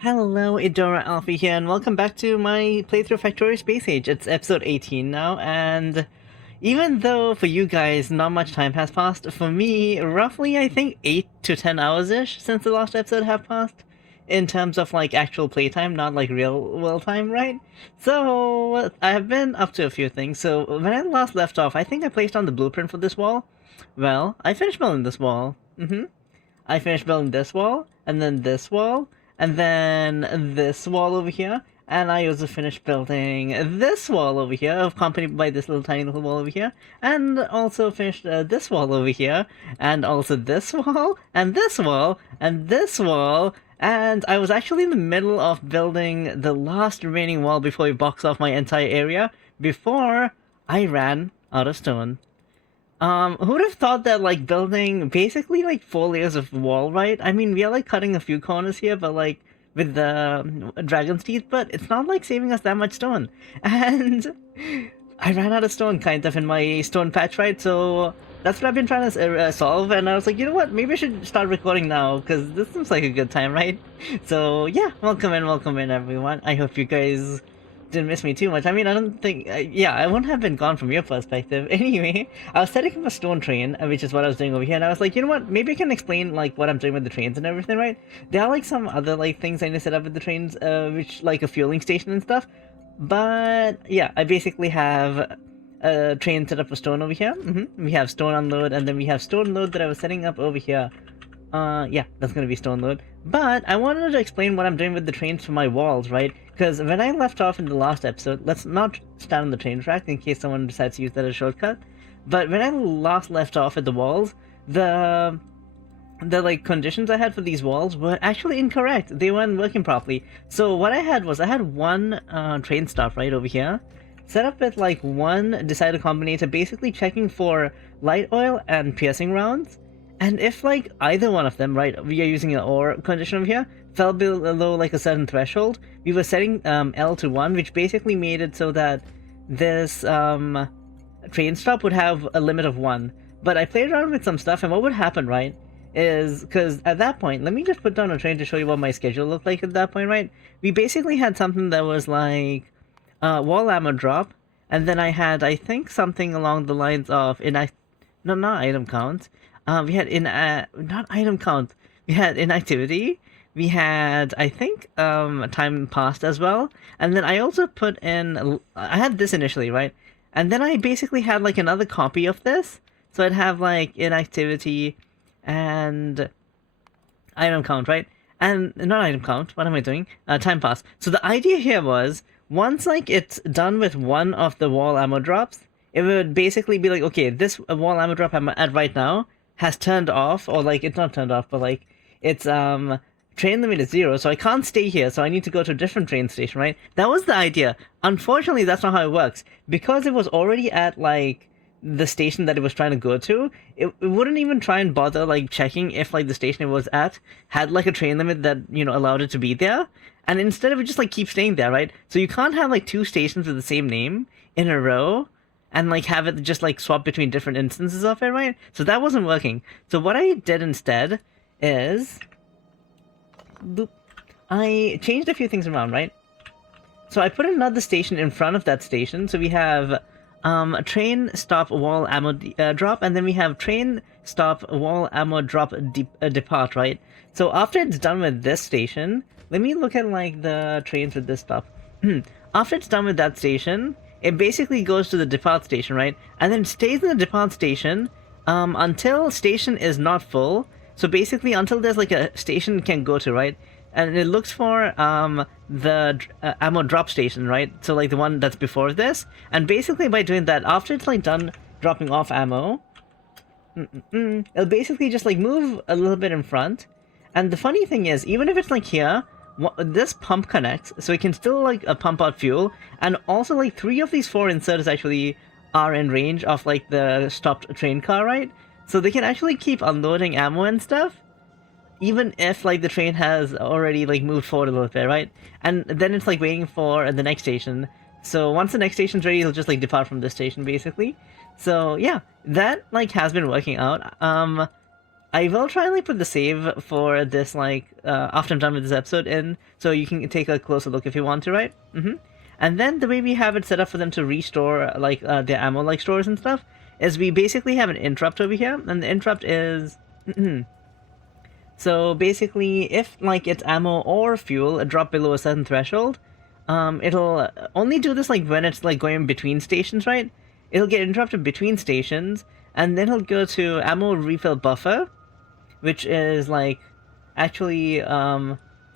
Hello, Idora Alfie here, and welcome back to my playthrough Factorio Space Age. It's episode 18 now, and even though for you guys not much time has passed, for me, roughly I think 8 to 10 hours-ish since the last episode have passed, in terms of like actual playtime, not like real world time, right? So, I have been up to a few things. So, when I last left off, I think I placed on the blueprint for this wall. Well, I finished building this wall. I finished building this wall, and then this wall, and then this wall over here, and I also finished building this wall over here, accompanied by this little tiny little wall over here, and also finished this wall over here, and also this wall, and this wall, and this wall, and I was actually in the middle of building the last remaining wall before we box off my entire area, before I ran out of stone. Who would have thought that, like, building basically, like, 4 layers of wall, right? I mean, we are, like, cutting a few corners here, but, like, with the dragon's teeth, but it's not, like, saving us that much stone. And I ran out of stone, kind of, in my stone patch, right? So that's what I've been trying to solve, and I was like, you know what? Maybe I should start recording now, because this seems like a good time, right? So, yeah, welcome in, everyone. I hope you guys didn't miss me too much. I mean, I don't think... yeah, I wouldn't have been gone from your perspective. Anyway, I was setting up a stone train, which is what I was doing over here, and I was like, you know what? Maybe I can explain, like, what I'm doing with the trains and everything, right? There are, like, some other, like, things I need to set up with the trains, which, like, a fueling station and stuff. But, yeah, I basically have a train set up for stone over here. We have stone unload, and then we have stone load that I was setting up over here. Yeah, that's gonna be stone load. But I wanted to explain what I'm doing with the trains for my walls, right? Because when I left off in the last episode, let's not stand on the train track in case someone decides to use that as a shortcut. But when I last left off at the walls, the like conditions I had for these walls were actually incorrect. They weren't working properly. So what I had was I had one train stop right over here, set up with like one decider combinator, basically checking for light oil and piercing rounds. And if, like, either one of them, right, we are using an OR condition over here, fell below, like, a certain threshold, we were setting L to 1, which basically made it so that this train stop would have a limit of 1. But I played around with some stuff, and what would happen, right, is, because at that point, let me just put down a train to show you what my schedule looked like at that point, right? We basically had something that was, like, wall ammo drop, and then I had, I think, something along the lines of, no, not item count. We had not item count. We had inactivity. We had, I think, time passed as well. And then I also put in, I had this initially, right? And then I basically had like another copy of this. So I'd have like inactivity and item count, right? And not item count, what am I doing? Time pass. So the idea here was, once like it's done with one of the wall ammo drops, it would basically be like, okay, this wall ammo drop I'm at right now has turned off, or like, it's not turned off, but like, it's, train limit is 0, so I can't stay here, so I need to go to a different train station, right? That was the idea. Unfortunately, that's not how it works. Because it was already at, like, the station that it was trying to go to, it wouldn't even try and bother, like, checking if, like, the station it was at had, like, a train limit that, you know, allowed it to be there. And instead it would just, like, keep staying there, right? So you can't have, like, 2 stations with the same name in a row, and like have it just like swap between different instances of it, right? So that wasn't working. So what I did instead is, boop, I changed a few things around, right? So I put another station in front of that station. So we have a train stop wall ammo drop, and then we have train stop wall ammo drop depart, right? So after it's done with this station, let me look at like the trains with this stuff. After it's done with that station, it basically goes to the depart station, right? And then stays in the depart station until station is not full. So basically until there's like a station it can go to, right? And it looks for the ammo drop station, right? So like the one that's before this. And basically by doing that, after it's like done dropping off ammo, it'll basically just like move a little bit in front. And the funny thing is, even if it's like here, this pump connects, so it can still like pump out fuel, and also like 3 of these 4 inserts actually are in range of like the stopped train car, right? So they can actually keep unloading ammo and stuff, even if like the train has already like moved forward a little bit, right? And then it's like waiting for the next station. So once the next station's ready, it'll just like depart from this station basically. So yeah, that like has been working out. I will try and like put the save for this like after I'm done with this episode in, so you can take a closer look if you want to, right? And then the way we have it set up for them to restore like their ammo like stores and stuff is we basically have an interrupt over here, and the interrupt is so basically if like it's ammo or fuel drop below a certain threshold, it'll only do this like when it's like going between stations, right? It'll get interrupted between stations, and then it'll go to ammo refill buffer, which is like actually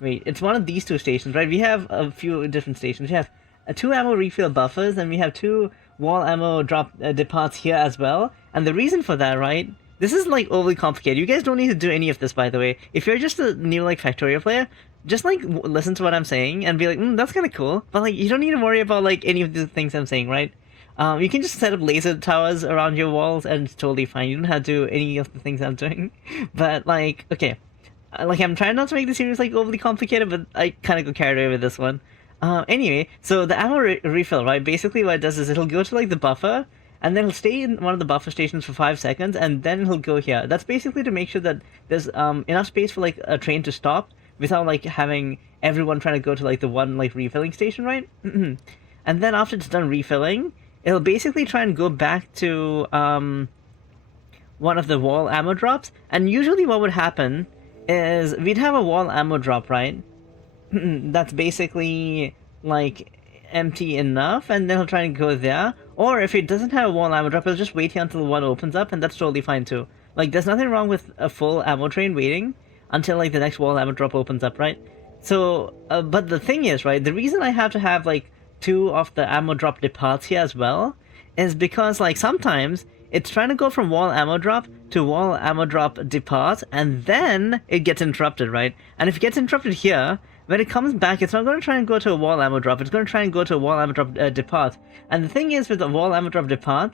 wait, it's one of these two stations, right? We have a few different stations. We have two ammo refill buffers, and we have two wall ammo drop departs here as well. And the reason for that, right? This is like overly complicated. You guys don't need to do any of this, by the way. If you're just a new like Factorio player, just like listen to what I'm saying and be like, that's kind of cool. But like, you don't need to worry about like any of the things I'm saying, right? You can just set up laser towers around your walls and it's totally fine. You don't have to do any of the things I'm doing. But like, okay. Like, I'm trying not to make the series like overly complicated, but I kind of go carried away with this one. Anyway, so the ammo refill, right? Basically what it does is it'll go to like the buffer, and then it'll stay in one of the buffer stations for 5 seconds, and then it'll go here. That's basically to make sure that there's enough space for like a train to stop without like having everyone trying to go to like the one like refilling station, right? And then after it's done refilling, it'll basically try and go back to one of the wall ammo drops, and usually what would happen is we'd have a wall ammo drop, right? That's basically like empty enough, and then he'll try and go there. Or if it doesn't have a wall ammo drop, he'll just wait here until the one opens up, and that's totally fine too. Like, there's nothing wrong with a full ammo train waiting until like the next wall ammo drop opens up, right? So, but the thing is, right, the reason I have to have like 2 of the ammo drop departs here as well is because like sometimes it's trying to go from wall ammo drop to wall ammo drop depart, and then it gets interrupted, right? And if it gets interrupted here, when it comes back, it's not going to try and go to a wall ammo drop, it's going to try and go to a wall ammo drop depart. And the thing is with the wall ammo drop depart,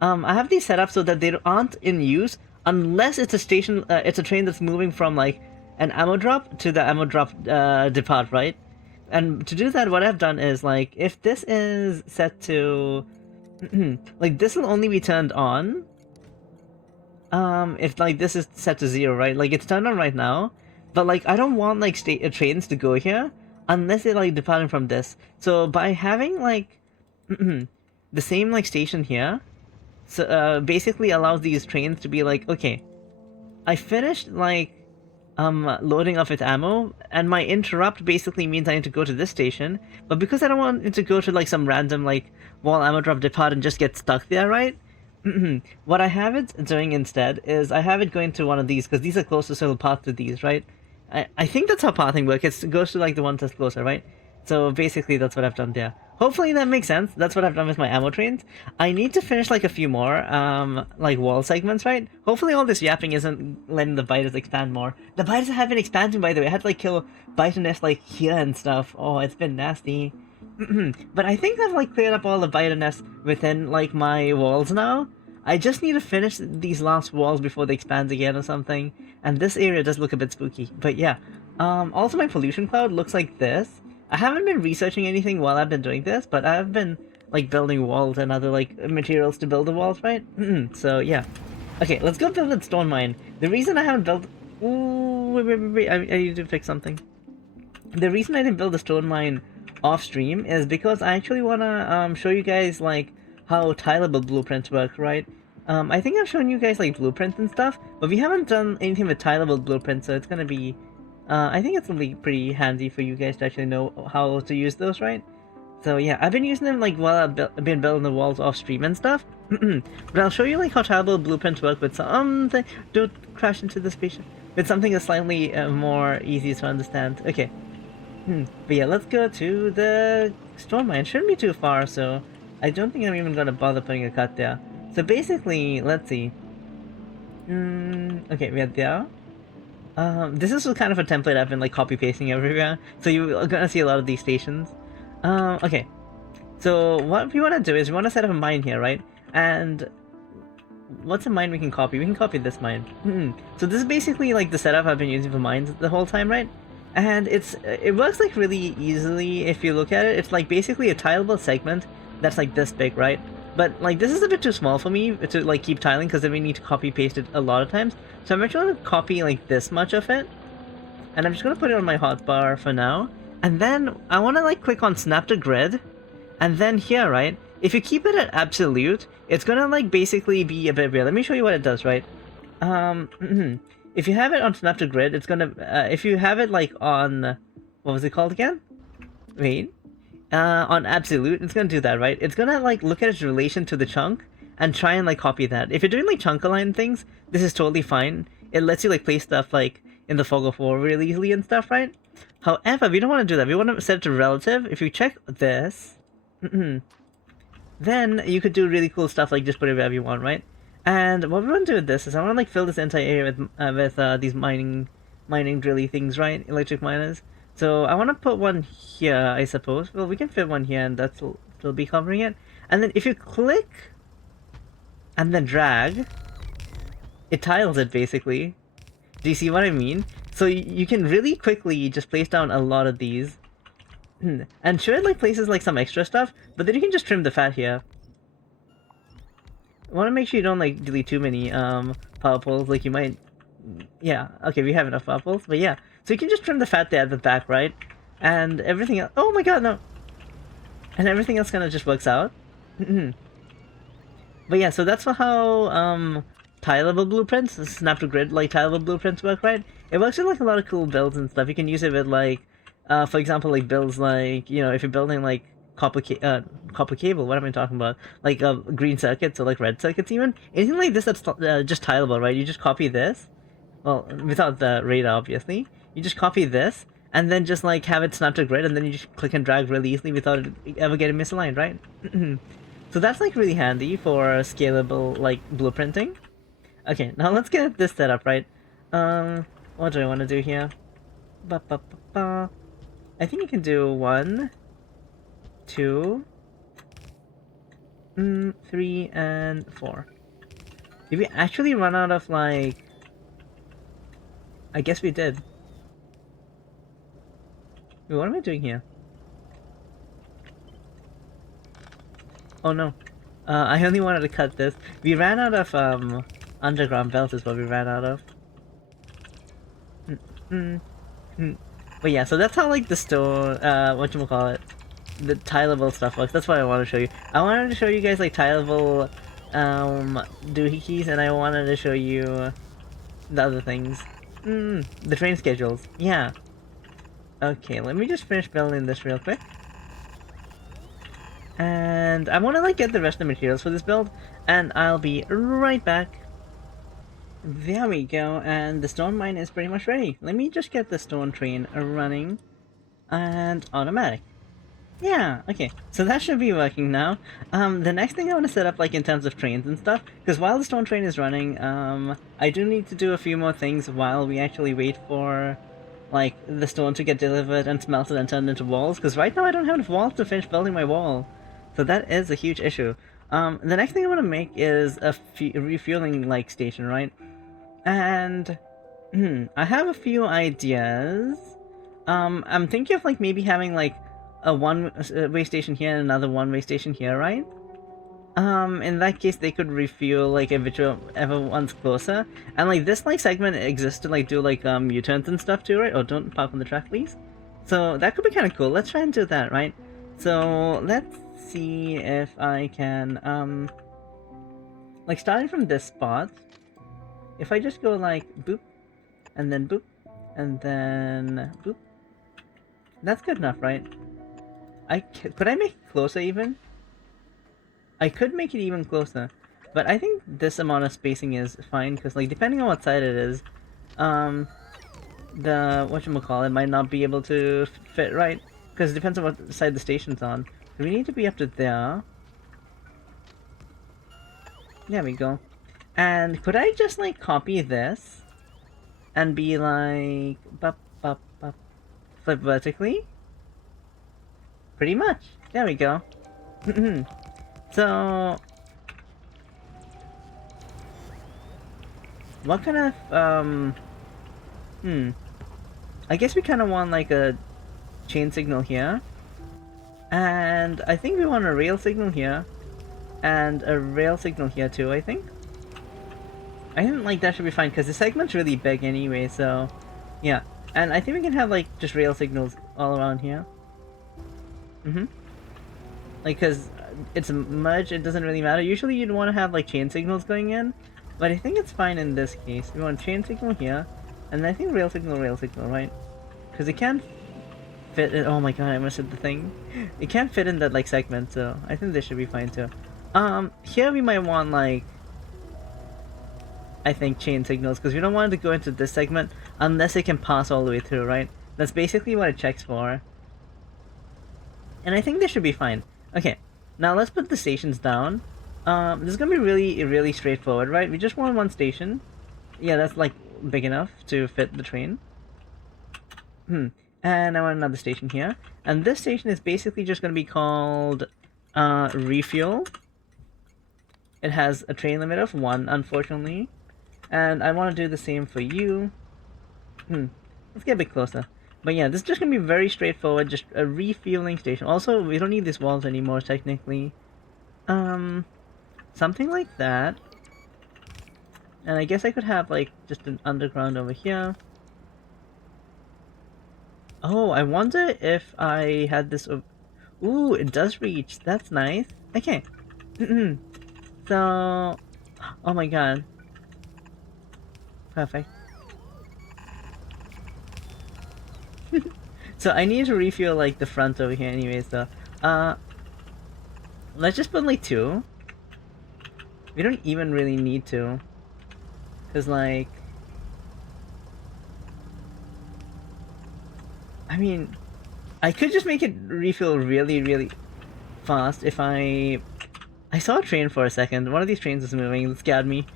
I have these set up so that they aren't in use unless it's a station, it's a train that's moving from like an ammo drop to the ammo drop depart, right? And to do that, what I've done is like, if this is set to like this will only be turned on if like this is set to 0, right? Like it's turned on right now, but like I don't want like trains to go here unless they're like departing from this. So by having like the same like station here, so basically allows these trains to be like, okay, I finished like loading off its ammo, and my interrupt basically means I need to go to this station, but because I don't want it to go to like some random like wall ammo drop depart and just get stuck there, right? What I have it doing instead is I have it going to one of these, because these are closest, so it'll path to these, right? I think that's how pathing works. It goes to like the one that's closer, right? So basically that's what I've done there. Hopefully that makes sense. That's what I've done with my ammo trains. I need to finish like a few more like wall segments, right? Hopefully all this yapping isn't letting the biters expand more. The biters have been expanding, by the way. I had to like kill biter nests like here and stuff. Oh, it's been nasty. But I think I've like cleared up all the biter nests within like my walls now. I just need to finish these last walls before they expand again or something. And this area does look a bit spooky. But yeah. Also my pollution cloud looks like this. I haven't been researching anything while I've been doing this, but I've been like building walls and other like materials to build the walls, right? So yeah. Okay, let's go build a stone mine. The reason I haven't built... Ooh, wait, I need to fix something. The reason I didn't build a stone mine off stream is because I actually want to show you guys like how tileable blueprints work, right? I think I've shown you guys like blueprints and stuff, but we haven't done anything with tileable blueprints, so it's gonna be... I think it's gonna be pretty handy for you guys to actually know how to use those, right? So yeah, I've been using them like while I've been building the walls off stream and stuff. But I'll show you like how tileable blueprints work with something. Don't crash into the spaceship. With something that's slightly more easy to understand. Okay. But yeah, let's go to the stone mine. Shouldn't be too far, so I don't think I'm even gonna bother putting a cut there. So basically, let's see. Okay, we are there. This is kind of a template I've been like copy pasting everywhere, so you're gonna see a lot of these stations. Okay, so what we want to do is we want to set up a mine here, right? And what's a mine we can copy? We can copy this mine. So this is basically like the setup I've been using for mines the whole time, right? And it works like really easily if you look at it. It's like basically a tileable segment that's like this big, right? But like this is a bit too small for me to like keep tiling because then we need to copy paste it a lot of times. So I'm actually going to copy like this much of it, and I'm just going to put it on my hotbar for now. And then I want to like click on snap to grid, and then here, right? If you keep it at absolute, it's gonna like basically be a bit weird. Let me show you what it does, right? If you have it on snap to grid, it's gonna if you have it like on, what was it called again? Wait. On absolute, it's gonna do that, right? It's gonna like look at its relation to the chunk and try and like copy that. If you're doing like chunk align things, this is totally fine. It lets you like place stuff like in the fog of war really easily and stuff, right? However, we don't want to do that. We want to set it to relative. If you check this, then you could do really cool stuff like just put it wherever you want, right? And what we want to do with this is I want to like fill this entire area with these mining drilly things, right? Electric miners. So I want to put one here, I suppose. Well, we can fit one here, and that'll still be covering it. And then if you click and then drag, it tiles it basically. Do you see what I mean? So you can really quickly just place down a lot of these. And sure, it like places like some extra stuff, but then you can just trim the fat here. I want to make sure you don't like delete too many power poles, like you might. Yeah, okay, we have enough power poles, but yeah. So you can just trim the fat there at the back, right? And everything else. Oh my god, no! And everything else kind of just works out. But yeah, so that's for how tileable blueprints, snap to grid like tileable blueprints work, right? It works with like a lot of cool builds and stuff. You can use it with like, for example, like builds like, you know, if you're building like copper cable, what am I talking about? Like green circuits or like red circuits even. Anything like this that's just tileable, right? You just copy this. Well, without the radar, obviously. You just copy this, and then just like have it snap to grid, and then you just click and drag really easily without it ever getting misaligned, right? So that's like really handy for scalable like blueprinting. Okay, now let's get this set up, right? What do I want to do here? I think you can do 1, 2, 3, and 4. Did we actually run out of like... I guess we did. Wait, what am I doing here? Oh no. I only wanted to cut this. We ran out of underground belts is what we ran out of. But yeah, so that's how like the stone, whatchamacallit, the tileable stuff works. That's what I want to show you. I wanted to show you guys like tileable doohickeys, and I wanted to show you the other things. The train schedules. Yeah. Okay, let me just finish building this real quick. And I want to like get the rest of the materials for this build, and I'll be right back. There we go, and the stone mine is pretty much ready. Let me just get the stone train running and automatic. Yeah, okay, so that should be working now. The next thing I want to set up like in terms of trains and stuff, because while the stone train is running, I do need to do a few more things while we actually wait for like the stone to get delivered and smelted and turned into walls, because right now I don't have enough walls to finish building my wall. So that is a huge issue. The next thing I want to make is a refueling like station, right? And I have a few ideas. I'm thinking of like maybe having like a one-way station here and another one-way station here, right? In that case, they could refuel like whichever one's closer, and like this like segment exists to like do like U-turns and stuff too, right? Oh, don't park on the track, please. So that could be kind of cool. Let's try and do that, right? So let's see if I can like starting from this spot. If I just go like boop, and then boop, and then boop, that's good enough, right? Could I make it closer even? I could make it even closer, but I think this amount of spacing is fine, because like depending on what side it is, the whatchamacallit might not be able to fit right, because it depends on what side the station's on. So we need to be up to there. There we go. And could I just like copy this and be like flip vertically? Pretty much. There we go. So what kind of I guess we kind of want like a chain signal here, and I think we want a rail signal here, and a rail signal here too, I think. I think like that should be fine because the segment's really big anyway, so yeah. And I think we can have like just rail signals all around here. Like, because it's merged, it doesn't really matter. Usually you'd want to have like chain signals going in, but I think it's fine in this case. We want chain signal here, and then I think rail signal, right? Because it can't fit in. Oh my god, I must hit the thing. It can't fit in that like segment, so I think this should be fine too. Here we might want like, I think chain signals, because we don't want it to go into this segment unless it can pass all the way through, right? That's basically what it checks for. And I think this should be fine. Okay, now let's put the stations down. This is gonna be really straightforward, right? We just want one station. Yeah, that's like big enough to fit the train. And I want another station here. And this station is basically just gonna be called refuel. It has a train limit of 1, unfortunately. And I want to do the same for you. Let's get a bit closer. But yeah, this is just going to be very straightforward, just a refueling station. Also, we don't need these walls anymore, technically. Something like that. And I guess I could have, like, just an underground over here. Oh, I wonder if I had this... Ooh, it does reach. That's nice. Okay. So... Oh my god. Perfect. So I need to refuel like the front over here anyways, so let's just put like 2. We don't even really need to, cause like, I mean, I could just make it refuel really fast if I saw a train for a second. One of these trains was moving. It scared me.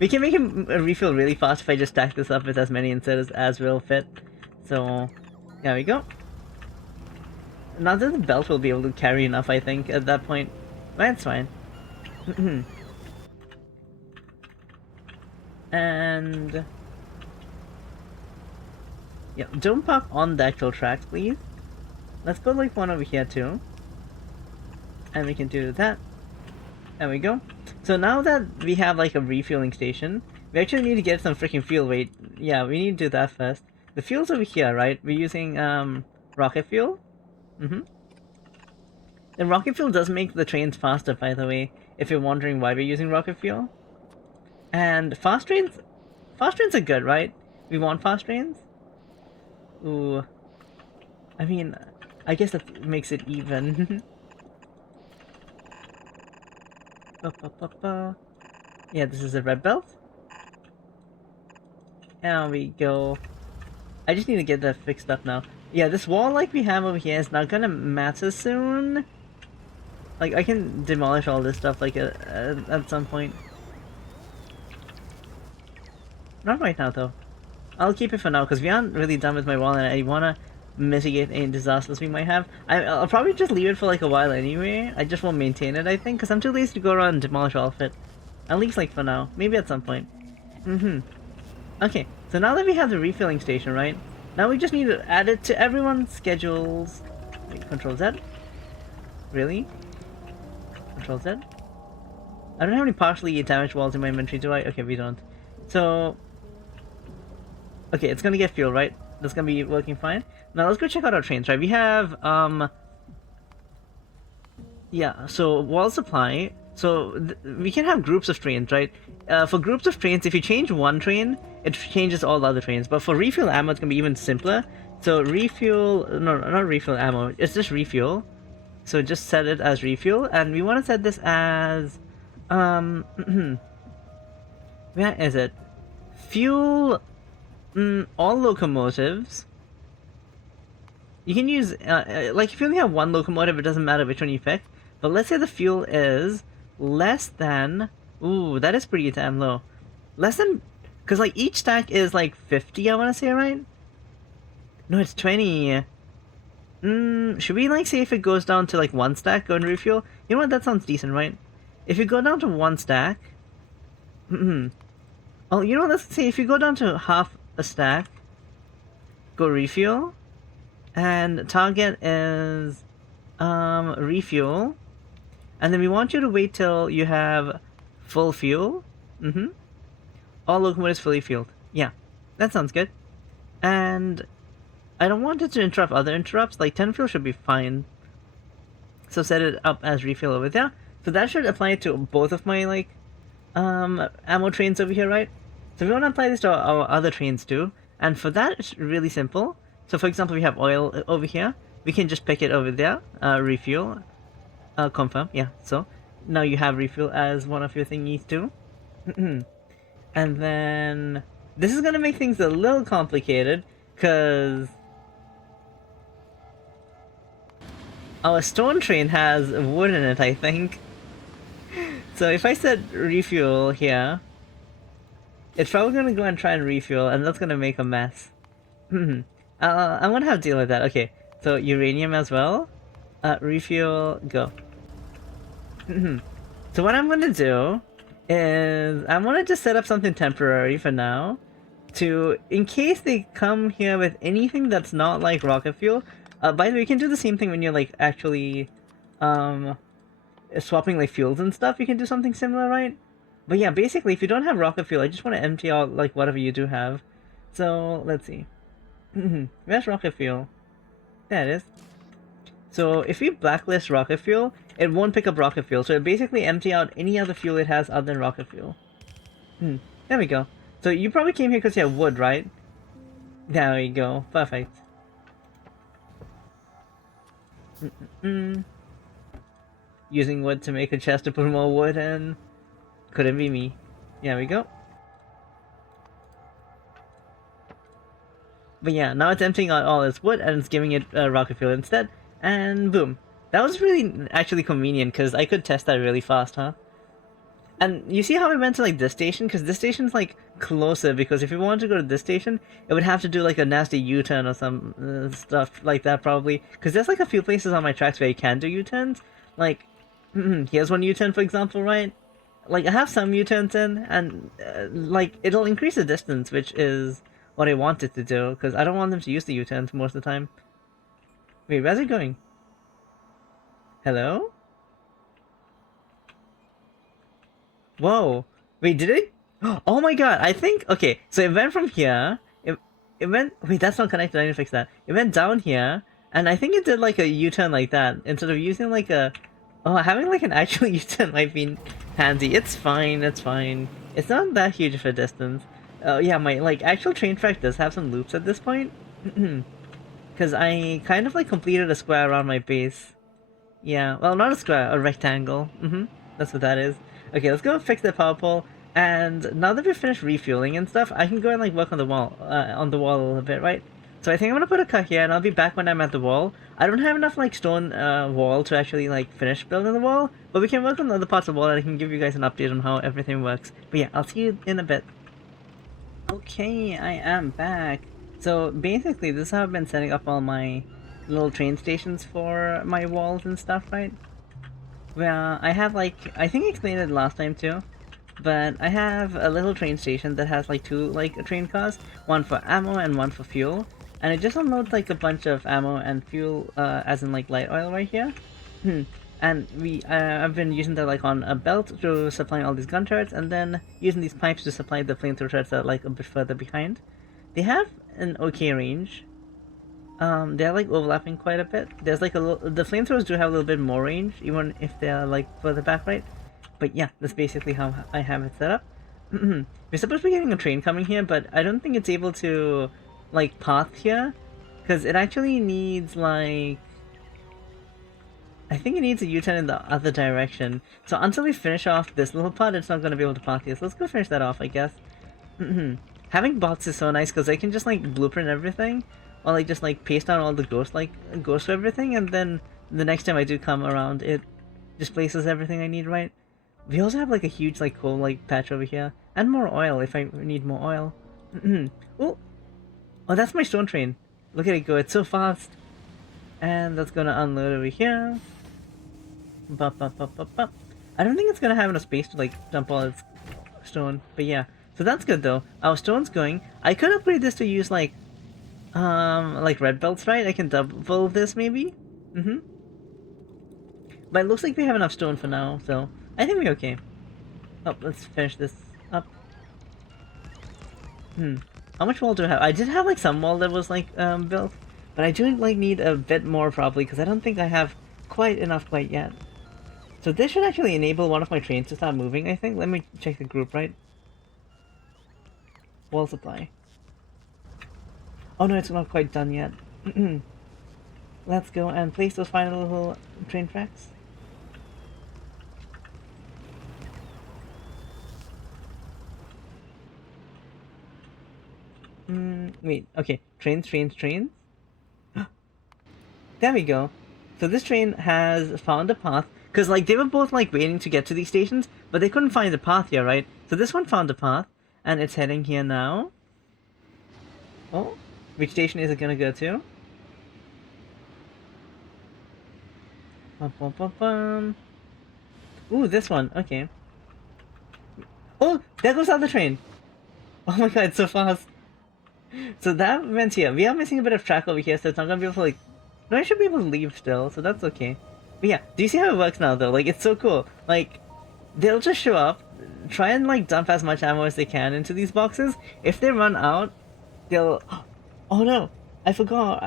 We can make him refuel really fast if I just stack this up with as many instead as will fit. So, there we go. Now that the belt will be able to carry enough, I think, at that point. That's fine. And... yeah, don't park on the actual tracks, please. Let's put like one over here too. And we can do that. There we go. So now that we have like a refueling station, we actually need to get some freaking fuel. Wait, yeah, we need to do that first. The fuel's over here, right? We're using rocket fuel. And rocket fuel does make the trains faster, by the way, if you're wondering why we're using rocket fuel. And fast trains are good, right? We want fast trains? Ooh. I mean, I guess that makes it even. Yeah, this is a red belt. There we go. I just need to get that fixed up now. Yeah, this wall like we have over here is not gonna matter soon. Like, I can demolish all this stuff like at some point. Not right now though. I'll keep it for now because we aren't really done with my wall and I wanna mitigate any disasters we might have. I'll probably just leave it for like a while anyway. I just won't maintain it, I think, because I'm too lazy to go around and demolish all of it. At least like for now. Maybe at some point. Okay, so now that we have the refilling station, right? Now we just need to add it to everyone's schedules. Wait, Control Z? Really? Control Z? I don't have any partially damaged walls in my inventory, do I? Okay, we don't. So... okay, it's gonna get fuel, right? That's gonna be working fine. Now let's go check out our trains, right? We have, yeah, so wall supply. So we can have groups of trains, right? For groups of trains, if you change one train, it changes all the other trains. But for refuel ammo, it's gonna be even simpler. So refuel, no, not refuel ammo, it's just refuel. So just set it as refuel, and we want to set this as, where is it? Fuel, all locomotives. You can use, like if you only have one locomotive, it doesn't matter which one you pick. But let's say the fuel is less than, ooh, that is pretty damn low. Less than, because like each stack is like 50, I want to say, right? No, it's 20. Should we like say if it goes down to like 1 stack, go and refuel? You know what, that sounds decent, right? If you go down to 1 stack, oh, you know what, let's say if you go down to half a stack, go refuel, and target is refuel, And then we want you to wait till you have full fuel. All locomotives fully fueled. Yeah, that sounds good. And I don't want it to interrupt other interrupts. Like 10 fuel should be fine. So set it up as refuel over there. So that should apply to both of my like ammo trains over here, right? So we want to apply this to our other trains too. And for that, it's really simple. So for example, we have oil over here. We can just pick it over there, refuel, confirm, yeah. So now you have refuel as one of your thingies too. And then this is gonna make things a little complicated because our stone train has wood in it, I think. So if I said refuel here, it's probably gonna go and try and refuel, and that's gonna make a mess. I'm gonna have to deal with that. Okay, so uranium as well. Refuel, go. So what I'm gonna do is I'm gonna just set up something temporary for now, to in case they come here with anything that's not like rocket fuel. By the way, you can do the same thing when you're like actually swapping like fuels and stuff. You can do something similar, right? But yeah, basically, if you don't have rocket fuel, I just want to empty out like whatever you do have. So let's see. Where's rocket fuel? There it is. So if we blacklist rocket fuel, it won't pick up rocket fuel. So it basically empty out any other fuel it has other than rocket fuel. There we go. So you probably came here because you have wood, right? There we go. Perfect. Using wood to make a chest to put more wood in. Couldn't be me. There we go. But yeah, now it's emptying out all its wood and it's giving it rocket fuel instead. And boom. That was really actually convenient because I could test that really fast, huh? And you see how I went to like this station? Because this station's like closer, because if we wanted to go to this station, it would have to do like a nasty U-turn or some stuff like that probably. Because there's like a few places on my tracks where you can do U-turns. Like, here's one U-turn for example, right? Like I have some U-turns in, and like it'll increase the distance, which is what I want it to do, because I don't want them to use the U-turns most of the time. Wait, where's it going? Hello? Whoa. Wait, did it? Oh my god, I think... Okay, so it went from here. It went... Wait, that's not connected. I need to fix that. It went down here. And I think it did like a U-turn like that. Instead of using like a... Oh, having like an actual U-turn might be handy. It's fine, it's fine. It's not that huge of a distance. Yeah, my like actual train track does have some loops at this point. Because I kind of like completed a square around my base. Yeah, well, not a square, a rectangle. That's what that is. Okay, let's go fix the power pole. And now that we've finished refueling and stuff, I can go and like work on the wall a little bit, right? So I think I'm gonna put a cut here, and I'll be back when I'm at the wall. I don't have enough like stone wall to actually like finish building the wall, but we can work on the other parts of the wall, and I can give you guys an update on how everything works. But yeah, I'll see you in a bit. Okay, I am back. So basically, this is how I've been setting up all my little train stations for my walls and stuff, right? Well, I have like, I think I explained it last time too, but I have a little train station that has like two like train cars, one for ammo and one for fuel, and it just unloads like a bunch of ammo and fuel, as in like light oil right here. And I've been using that like on a belt to supply all these gun turrets, and then using these pipes to supply the flamethrower turrets that are like a bit further behind. They have an okay range. They're like overlapping quite a bit. There's like a little, the flamethrowers do have a little bit more range, even if they're like further back, right? But yeah, that's basically how I have it set up. We're supposed to be getting a train coming here, but I don't think it's able to like path here, because it actually needs like, I think it needs a U-turn in the other direction. So until we finish off this little part, it's not going to be able to path here. So let's go finish that off, I guess. Having bots is so nice because I can just like blueprint everything, or like just like paste down all the ghosts for everything, and then the next time I do come around, it just places everything I need, right? We also have like a huge like coal like patch over here, and more oil if I need more oil. Oh, that's my stone train. Look at it go, it's so fast. And that's gonna unload over here. I don't think it's gonna have enough space to like dump all its stone, but yeah. So that's good though. Our stone's going. I could upgrade this to use like red belts, right? I can double this maybe? But it looks like we have enough stone for now, so I think we're okay. Oh, let's finish this up. How much wall do I have? I did have like some wall that was like built, but I do like need a bit more probably because I don't think I have quite enough quite yet. So this should actually enable one of my trains to start moving, I think. Let me check the group, right? Wall supply. Oh no, it's not quite done yet. Let's go and place those final little train tracks. Wait, okay. Trains. There we go. So this train has found a path. Because, like, they were both, like, waiting to get to these stations, but they couldn't find the path here, right? So this one found the path, and it's heading here now. Oh, which station is it gonna go to? Bum, bum, bum, bum. Ooh, this one. Okay. Oh, there goes the other train. Oh my god, it's so fast. So that went here. We are missing a bit of track over here, so it's not gonna be able to, like... No, I should be able to leave still, so that's okay. But yeah, do you see how it works now, though? Like, it's so cool. Like, they'll just show up, try and, like, dump as much ammo as they can into these boxes. If they run out, they'll... Oh no! I forgot.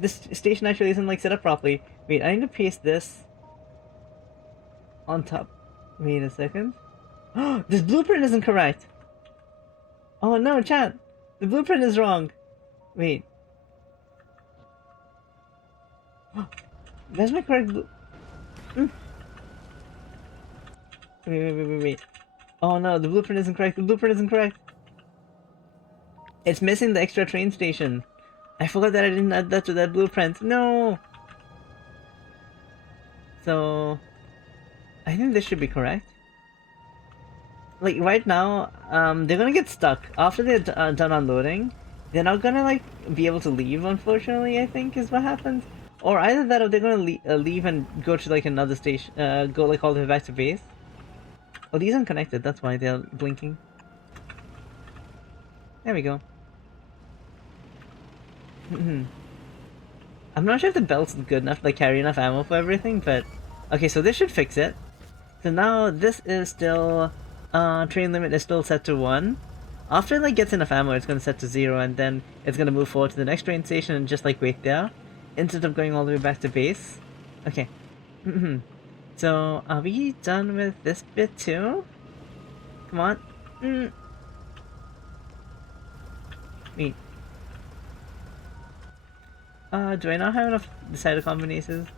This station actually isn't, like, set up properly. Wait, I need to paste this on top. Wait a second. This blueprint isn't correct! Oh no, chat! The blueprint is wrong! Wait. Where's my correct blue... Wait. Oh no, the blueprint isn't correct. It's missing the extra train station. I forgot that I didn't add that to that blueprint. No! So... I think this should be correct. Like, right now, they're gonna get stuck. After they're done unloading, they're not gonna, like, be able to leave, unfortunately, I think, is what happens. Or either that, or they're gonna leave and go to, like, another station, go, like, all the way back to base. Oh, these aren't connected, that's why they're blinking. There we go. I'm not sure if the belt's good enough to, like, carry enough ammo for everything, but... Okay, so this should fix it. So now, this is still... train limit is still set to 1. After it, like, gets enough ammo, it's gonna set to 0, and then it's gonna move forward to the next train station and just, like, wait there. Instead of going all the way back to base. Okay. So, are we done with this bit too? Come on. Wait. Do I not have enough decider combinations?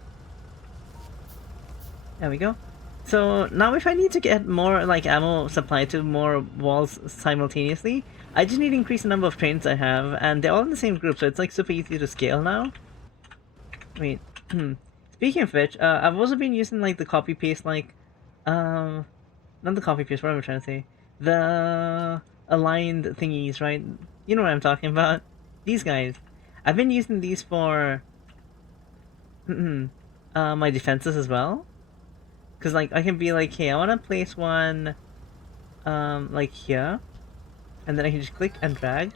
There we go. So, now if I need to get more, like, ammo supplied to more walls simultaneously, I just need to increase the number of trains I have, and they're all in the same group, so it's, like, super easy to scale now. Wait, Speaking of which, I've also been using, like, the copy-paste, like, not the copy-paste, what am I trying to say? The aligned thingies, right? You know what I'm talking about. These guys. I've been using these for, my defenses as well. Because, like, I can be like, hey, I want to place one, like, here. And then I can just click and drag.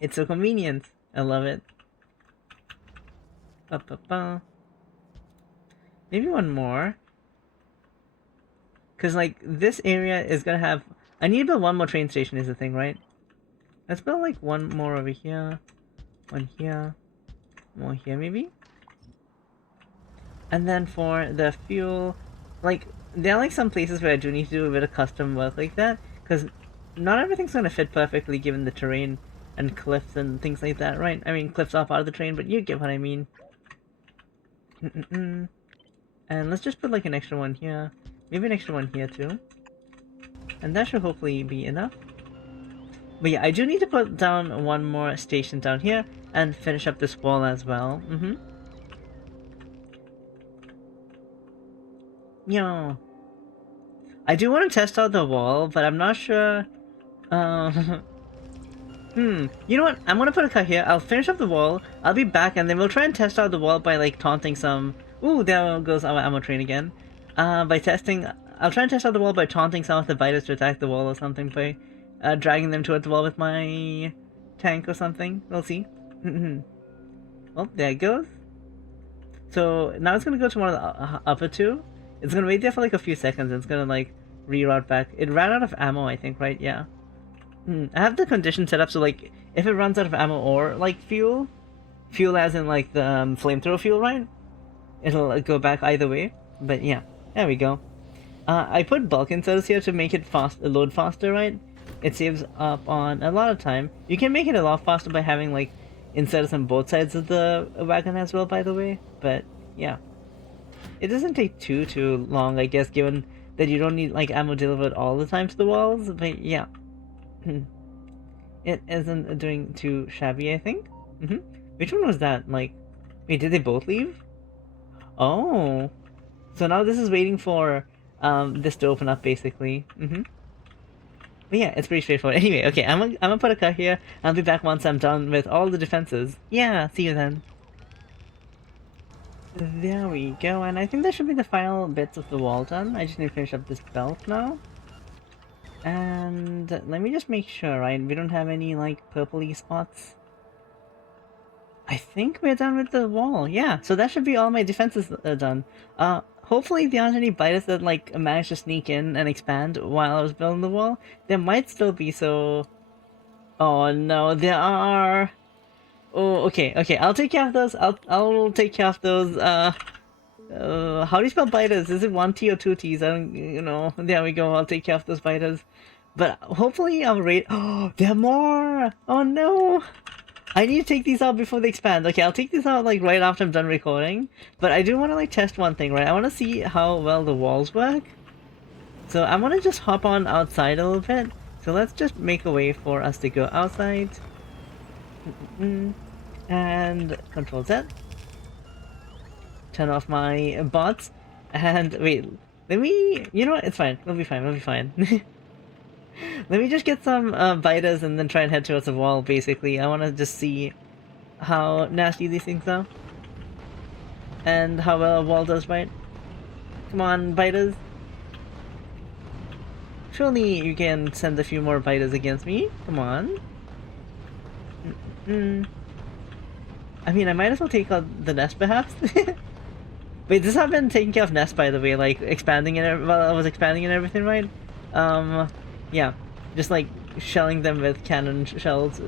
It's so convenient. I love it. Maybe one more. Because, like, this area is gonna have... I need to build one more train station is the thing, right? Let's build, like, one more over here. One here. More here, maybe? And then for the fuel... Like, there are, like, some places where I do need to do a bit of custom work like that. Because not everything's gonna fit perfectly given the terrain and cliffs and things like that, right? I mean, cliffs are part of the terrain, but you get what I mean. And let's just put, like, an extra one here. Maybe an extra one here, too. And that should hopefully be enough. But yeah, I do need to put down one more station down here and finish up this wall as well. Yo. I do want to test out the wall, but I'm not sure... You know what? I'm gonna put a cut here. I'll finish up the wall. I'll be back, and then we'll try and test out the wall by, like, taunting some... Ooh, there goes our ammo train again. By testing... I'll try and test out the wall by taunting some of the biters to attack the wall or something by dragging them towards the wall with my tank or something. We'll see. Oh, there it goes. So now it's gonna go to one of the upper two. It's gonna wait there for like a few seconds and it's gonna like reroute back. It ran out of ammo, I think, right? Yeah. I have the condition set up so like if it runs out of ammo or like fuel as in like the flamethrower fuel, right? It'll go back either way. But yeah, there we go. I put bulk inserters here to make it load faster, right? It saves up on a lot of time. You can make it a lot faster by having like inserters on both sides of the wagon as well, by the way. But yeah, it doesn't take too long, I guess, given that you don't need like ammo delivered all the time to the walls. But yeah, it isn't doing too shabby, I think. Which one was that? Like, wait, did they both leave? Oh, so now this is waiting for this to open up, basically. But yeah, it's pretty straightforward. Anyway, okay, I'm gonna put a cut here. I'll be back once I'm done with all the defenses. Yeah, see you then. There we go, and I think that should be the final bits of the wall done. I just need to finish up this belt now. And let me just make sure, right? We don't have any, like, purpley spots. I think we're done with the wall, yeah. So that should be all my defenses done. Hopefully there aren't any biters that like managed to sneak in and expand while I was building the wall. There might still be, so... Oh no, there are... Oh, okay, I'll take care of those. I'll take care of those. How do you spell biters? Is it 1 T or 2 T's? I don't, you know, there we go, I'll take care of those biters. But hopefully I'll rate... Oh, there are more! Oh no! I need to take these out before they expand. Okay, I'll take these out like right after I'm done recording. But I do want to like test one thing, right? I want to see how well the walls work. So I want to just hop on outside a little bit. So let's just make a way for us to go outside. And Control Z. Turn off my bots. And wait, let me... You know what? It's fine. We'll be fine. Let me just get some biters and then try and head towards the wall, basically. I want to just see how nasty these things are. And how well a wall does, right? Come on, biters. Surely you can send a few more biters against me. Come on. I mean, I might as well take out the nest, perhaps? Wait, this has been taking care of nest, by the way, like expanding it while I was expanding and everything, right? Yeah, just like shelling them with cannon shells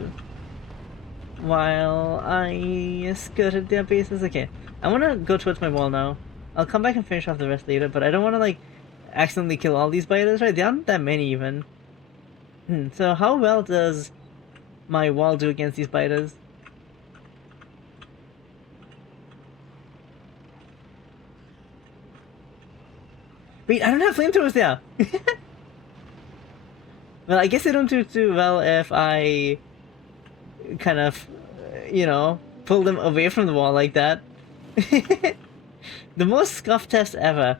while I skirted their bases. Okay, I want to go towards my wall now. I'll come back and finish off the rest later, but I don't want to like accidentally kill all these biters, right? There aren't that many even. So how well does my wall do against these biters? Wait, I don't have flamethrowers there! Well, I guess they don't do too well if I kind of, you know, pull them away from the wall like that. The most scuff test ever.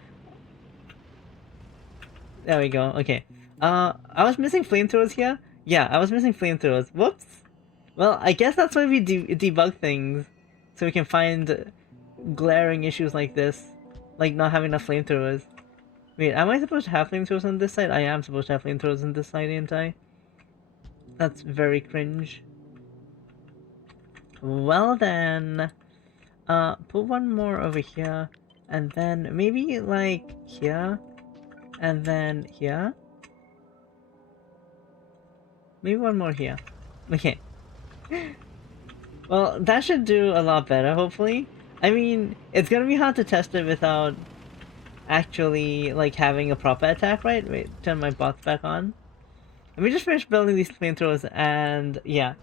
There we go, okay. I was missing flamethrowers here? Yeah, I was missing flamethrowers. Whoops! Well, I guess that's why we debug things. So we can find glaring issues like this. Like not having enough flamethrowers. Wait, am I supposed to have flamethrowers on this side? I am supposed to have flamethrowers on this side, ain't I? That's very cringe. Well then, put one more over here, and then maybe like here, and then here. Maybe one more here. Okay. Well, that should do a lot better, hopefully. I mean, it's gonna be hard to test it without actually like having a proper attack, right? Wait, turn my bots back on. Let me just finish building these flamethrowers, and yeah,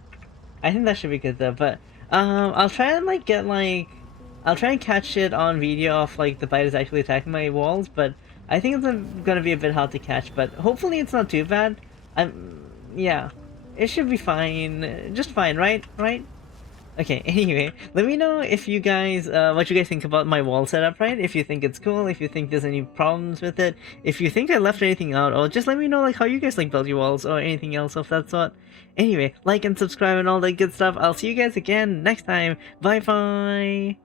I think that should be good though. But I'll try and like I'll try and catch it on video of like the biters actually attacking my walls, but I think it's gonna be a bit hard to catch. But hopefully it's not too bad. Yeah, it should be fine, just fine, right? Okay, anyway, let me know if you guys, what you guys think about my wall setup, right? If you think it's cool, if you think there's any problems with it, if you think I left anything out, or just let me know like how you guys like build your walls or anything else of that sort. Anyway, like and subscribe and all that good stuff. I'll see you guys again next time. Bye bye!